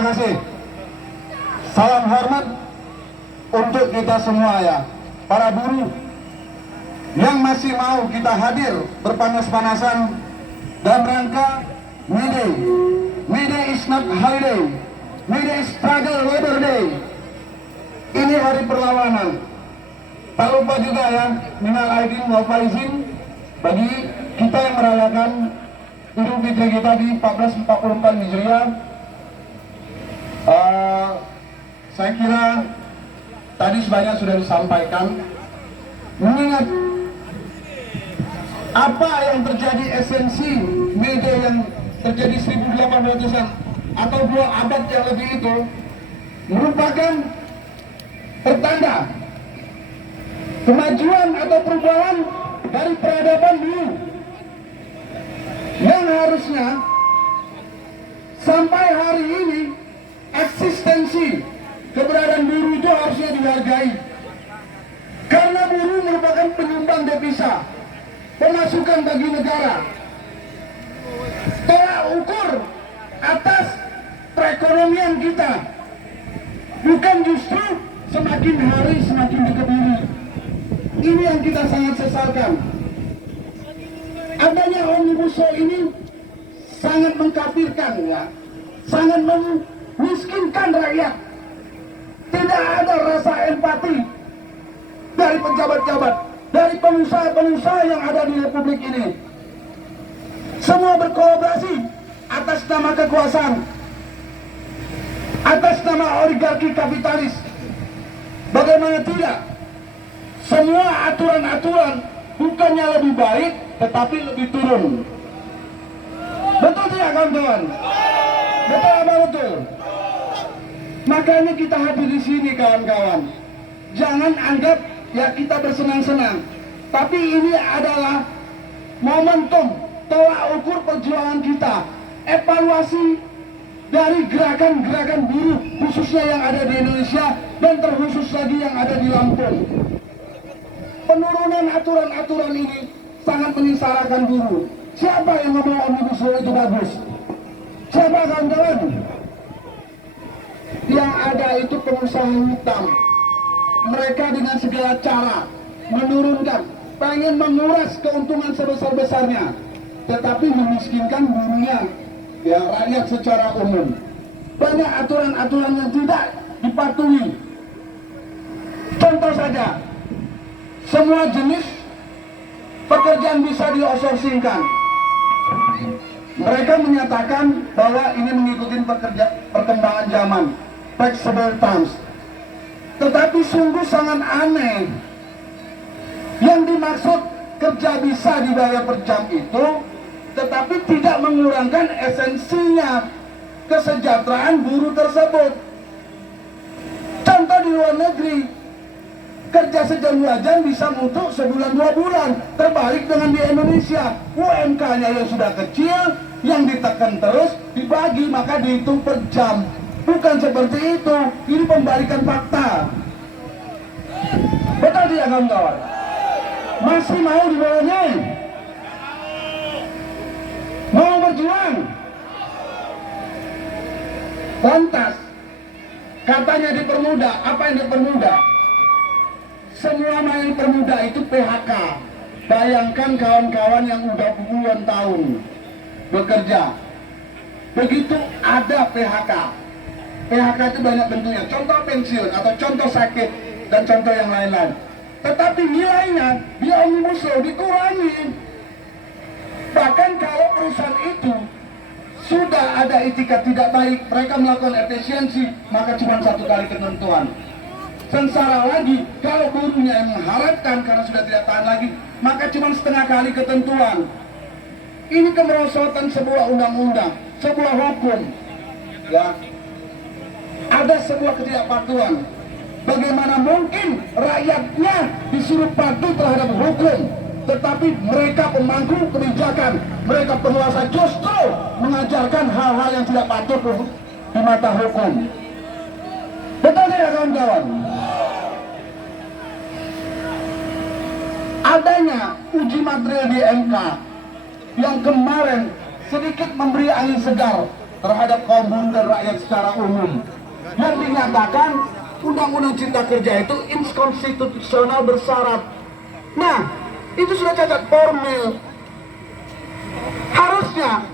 Terima kasih. Salam hormat untuk kita semua ya, para buruh yang masih mau kita hadir berpanas-panasan dalam rangka May Day. May Day is not holiday. May Day is struggle labor day. Ini hari perlawanan. Tak lupa juga ya, minal aidin wal faizin bagi kita yang merayakan Idul Fitri kita di 1444 Hijriah. Saya kira tadi sebanyak sudah disampaikan. Mengingat apa yang terjadi esensi media yang terjadi 1800-an atau 2 abad yang lebih itu merupakan pertanda kemajuan atau perubahan dari peradaban dulu yang harusnya sampai hari ini eksistensi keberadaan buruh itu harusnya dihargai, karena buruh merupakan penyumbang devisa, pemasukan bagi negara. Tolak ukur atas perekonomian kita bukan justru semakin hari semakin dikebiri. Ini yang kita sangat sesalkan. Adanya Omnibus Law ini sangat mengkafirkan ya, sangat memiskinkan rakyat. Tidak ada rasa empati dari pejabat-pejabat, dari pengusaha-pengusaha yang ada di Republik ini. Semua berkolaborasi atas nama kekuasaan, atas nama oligarki kapitalis. Bagaimana tidak? Semua aturan-aturan bukannya lebih baik, tetapi lebih turun. Betul tidak kawan-kawan? Betul apa betul? Makanya kita hadir di sini kawan-kawan. Jangan anggap ya kita bersenang-senang, tapi ini adalah momentum tolak ukur perjuangan kita, evaluasi dari gerakan-gerakan buruh khususnya yang ada di Indonesia dan terkhusus lagi yang ada di Lampung. Penurunan aturan-aturan ini sangat menyengsarakan buruh. Siapa yang ngomong Omnibus Law itu bagus? Siapa kawan-kawan? Yang ada itu pengusaha hitam. Mereka dengan segala cara menurunkan, pengen menguras keuntungan sebesar-besarnya, tetapi memiskinkan buruhnya, ya rakyat secara umum. Banyak aturan-aturan yang tidak dipatuhi. Contoh saja, semua jenis pekerjaan bisa di-outsourcingkan. Mereka menyatakan bahwa ini mengikuti perkembangan zaman, flexible terms. Tetapi sungguh sangat aneh. Yang dimaksud kerja bisa dibayar per jam itu, tetapi tidak mengurangkan esensinya kesejahteraan buruh tersebut. Contoh di luar negeri, kerja sejam 2 jam bisa untuk sebulan 2 bulan. Terbalik dengan di Indonesia, UMK-nya yang sudah kecil, yang ditekan terus, dibagi maka dihitung per jam. Bukan seperti itu, ini pembalikan fakta. Betul tidak kawan-kawan? Masih mau di bawahnya? Mau berjuang? Lantas, katanya dipermudah. Apa yang dipermudah? Semua yang dipermudah itu PHK. Bayangkan kawan-kawan yang udah puluhan tahun bekerja. Begitu ada PHK. PHK itu banyak bentuknya. Contoh pensiun atau contoh sakit dan contoh yang lain-lain. Tetapi nilainya di Omnibus Law dikurangi. Bahkan kalau perusahaan itu sudah ada itikat tidak baik, mereka melakukan efisiensi, maka cuma 1 kali ketentuan. Sengsara lagi kalau buruhnya yang mengharapkan karena sudah tidak tahan lagi, maka cuma setengah kali ketentuan. Ini kemerosotan sebuah undang-undang, sebuah hukum. Ya, ada sebuah ketidakpatuhan. Bagaimana mungkin rakyatnya disuruh patuh terhadap hukum, tetapi mereka pemangku kebijakan, mereka penguasa justru mengajarkan hal-hal yang tidak patut di mata hukum. Betul tidak kawan-kawan? Adanya uji material di MK yang kemarin sedikit memberi angin segar terhadap kaum buruh dan rakyat secara umum, yang dinyatakan Undang-Undang Cipta Kerja itu inkonstitusional bersyarat. Nah, itu sudah cacat formil. Harusnya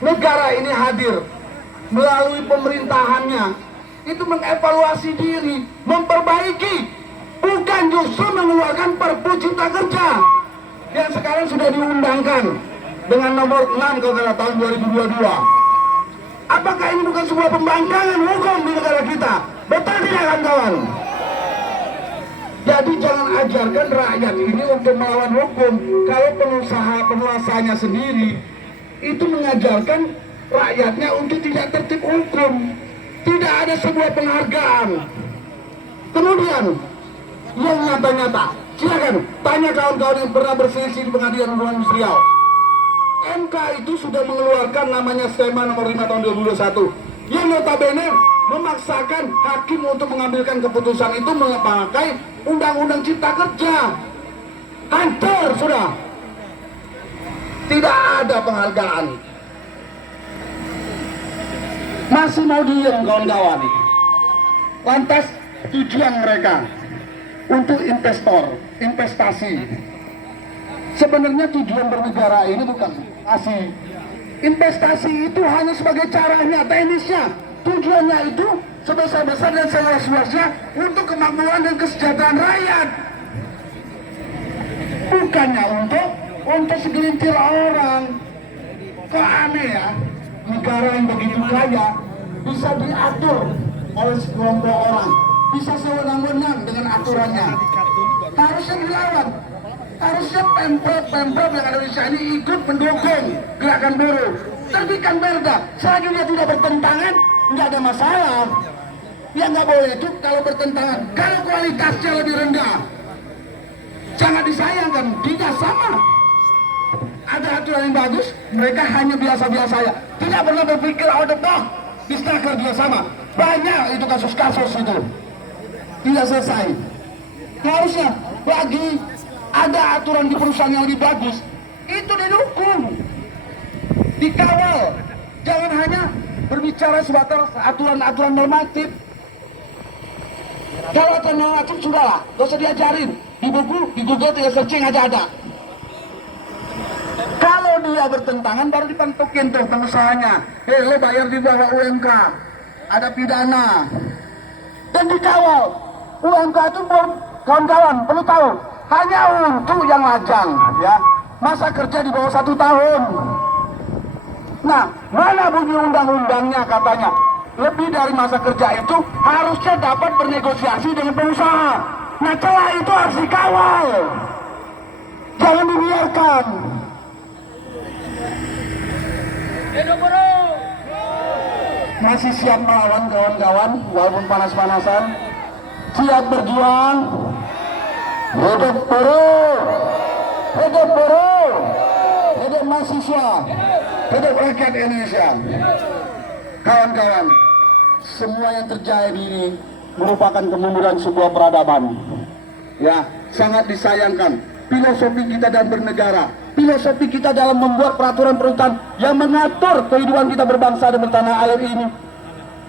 negara ini hadir melalui pemerintahannya itu mengevaluasi diri, memperbaiki, bukan justru mengeluarkan Perpu Cipta Kerja yang sekarang sudah diundangkan dengan nomor 6 kalau nggak tahun 2022. Apakah ini bukan sebuah pembangkangan hukum di negara kita? Betul tidak, kawan-kawan? Jadi jangan ajarkan rakyat ini untuk melawan hukum. Kalau penguasanya sendiri itu mengajarkan rakyatnya untuk tidak tertib hukum. Tidak ada sebuah penghargaan. Kemudian yang nyata-nyata, silakan tanya kawan-kawan yang pernah berselisih di Pengadilan Hubungan Industrial. MK itu sudah mengeluarkan namanya Skema nomor 5 tahun 2021 yang notabene memaksakan hakim untuk mengambilkan keputusan itu memakai Undang-Undang Cipta Kerja. Hancur sudah. Tidak ada penghargaan. Masih mau diem kawan-kawan. Lantas tujuan mereka untuk investasi. Sebenarnya tujuan bernegara ini bukan investasi. Investasi itu hanya sebagai caranya, teknisnya. Tujuannya itu sebesar-besar dan seluas-luasnya untuk kemakmuran dan kesejahteraan rakyat. Bukannya untuk segelintir orang. Kok aneh ya? Negara yang begitu kaya bisa diatur oleh sekelompok orang. Bisa sewenang-wenang dengan aturannya. Harusnya dilawan. Harusnya pemprov yang ada di Indonesia ini ikut mendukung gerakan buruh. Terbitkan perda, selagi dia tidak bertentangan, nggak ada masalah. Yang nggak boleh itu kalau bertentangan, kalau kualitasnya lebih rendah, sangat disayangkan. Tidak sama. Ada aturan yang bagus, mereka hanya biasa-biasa saja. Tidak pernah berpikir out of box, disnaker dia sama. Banyak itu kasus-kasus itu. Tidak selesai. Harusnya bagi ada aturan di perusahaan yang lebih bagus, itu didukung, dikawal. Jangan hanya berbicara sebatas aturan-aturan normatif. Kalau aturan normatif sudahlah, gak usah diajarin. Di buku, di Google tinggal searching aja ada. Kalau dia bertentangan baru dipantukin tuh pengusahanya. Lo bayar di bawah UMK, ada pidana, dan dikawal. UMK itu kawan-kawan perlu tahu, hanya untuk yang lajang, ya, masa kerja di bawah 1 tahun. Nah, mana bunyi undang-undangnya katanya lebih dari masa kerja itu harusnya dapat bernegosiasi dengan pengusaha. Nah, celah itu harus dikawal, jangan dibiarkan. Masih siap melawan kawan-kawan walaupun panas-panasan, siap berjuang. Hidup buruh, hidup buruh, hidup mahasiswa, hidup rakyat Indonesia. Kawan-kawan, semua yang terjadi ini merupakan kemunduran sebuah peradaban. Ya, sangat disayangkan. Filosofi kita dalam bernegara, filosofi kita dalam membuat peraturan-peraturan yang mengatur kehidupan kita berbangsa dan bertanah air ini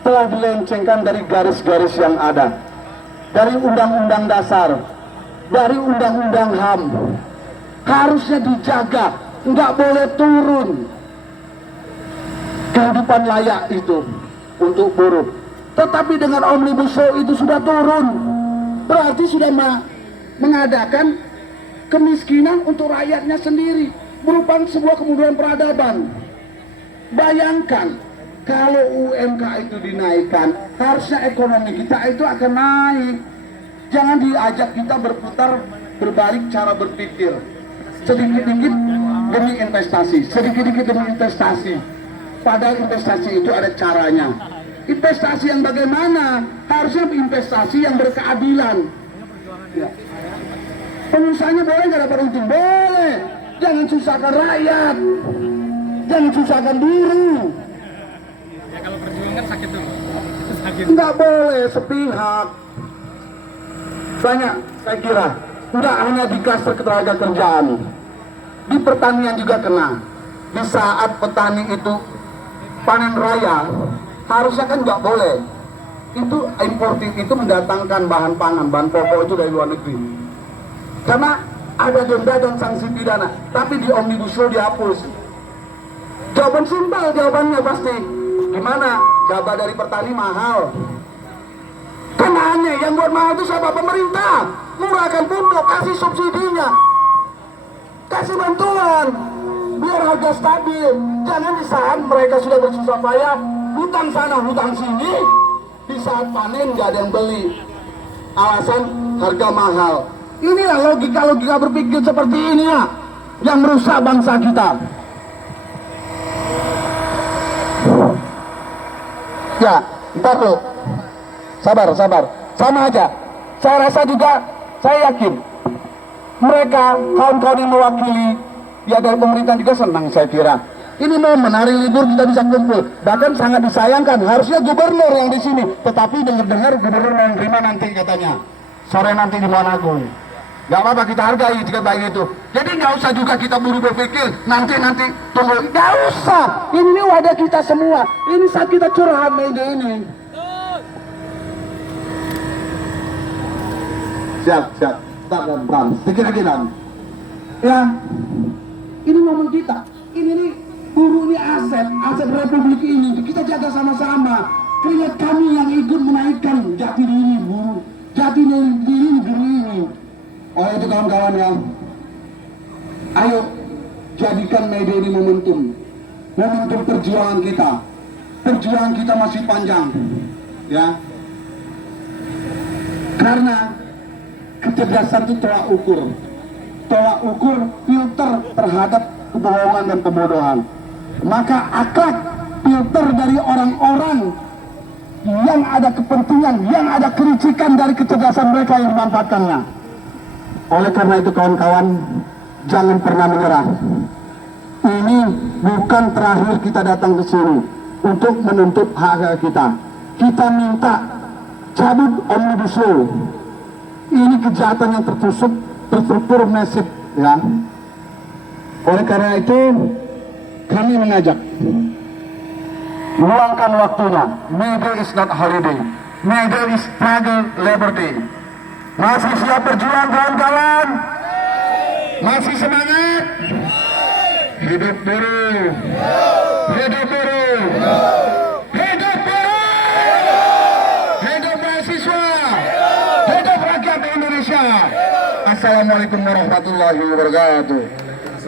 telah dilencengkan dari garis-garis yang ada, dari undang-undang dasar, dari undang-undang HAM. Harusnya dijaga, nggak boleh turun kehidupan layak itu untuk buruh. Tetapi dengan Omnibus Law itu sudah turun, berarti sudah mengadakan kemiskinan untuk rakyatnya sendiri, merupakan sebuah kemunduran peradaban. Bayangkan kalau UMK itu dinaikkan, harusnya ekonomi kita itu akan naik. Jangan diajak kita berputar berbalik cara berpikir, sedikit-sedikit demi investasi, sedikit-sedikit demi investasi. Padahal investasi itu ada caranya. Investasi yang bagaimana? Harusnya investasi yang berkeadilan. Ya. Pengusahanya boleh nggak dapat untung? Boleh. Jangan susahkan rakyat, jangan susahkan buruh. Ya, kalau perjuangan sakit tuh. Nggak boleh sepihak. Banyak, saya kira, nggak hanya di kluster ketenaga kerjaan, di pertanian juga kena. Di saat petani itu panen raya, harusnya kan nggak boleh. Itu importing, itu mendatangkan bahan pangan, bahan pokok itu dari luar negeri. Karena ada denda dan sanksi pidana, tapi di Omnibus Law dihapus. Jawaban simpel, jawabannya pasti. Gimana? Gabah dari petani mahal. Kan aneh, yang buat mahal itu siapa? Pemerintah. Murahkan pupuk, kasih subsidinya, kasih bantuan, biar harga stabil. Jangan di saat mereka sudah bersusah payah, hutang sana, hutang sini, di saat panen nggak ada yang beli. Alasan harga mahal. Inilah logika berpikir seperti ini ya, yang merusak bangsa kita. Ya, ntar lo, sabar. Sama aja. Saya rasa juga, saya yakin mereka, kawan-kawan yang mewakili ya dari pemerintah juga senang, saya kira. Ini momen hari libur kita bisa kumpul. Bahkan sangat disayangkan, harusnya gubernur yang di sini. Tetapi dengar gubernur mau terima nanti katanya, sore nanti di Monaco. Gak apa-apa, kita hargai jika baik itu. Jadi nggak usah juga kita buru berpikir nanti tunggu. Nggak usah. Ini wadah kita semua. Ini saat kita curhat media ini. Siap. Tam. Sedikit lagi tam. Ya, ini momen kita. Ini nih, buruh ini aset Republik ini. Kita jaga sama-sama. Keringat kami yang ikut menaikkan jati diri buruh, jati diri buruh ini. Oleh itu kawan-kawan ya, ayo jadikan media ini momentum perjuangan kita. Perjuangan kita masih panjang, ya. Karena kecerdasan itu tolak ukur filter terhadap kebohongan dan kebodohan. Maka akhlak filter dari orang-orang yang ada kepentingan, yang ada kericikan dari kecerdasan mereka yang memanfaatkannya. Oleh karena itu kawan-kawan, jangan pernah menyerah. Ini bukan terakhir kita datang ke sini untuk menuntut hak kita. Kita minta cabut Omnibus Law. Ini kejahatan yang terstruktur masif, ya. Oleh karena itu kami mengajak, luangkan waktunya. May Day is not holiday. May Day is struggle liberty. Masih siap berjuang kawan-kawan? Masih semangat? Hidup buruh! Hidup buruh! Hidup buruh! Hidup mahasiswa! Hidup rakyat Indonesia! Assalamualaikum warahmatullahi wabarakatuh.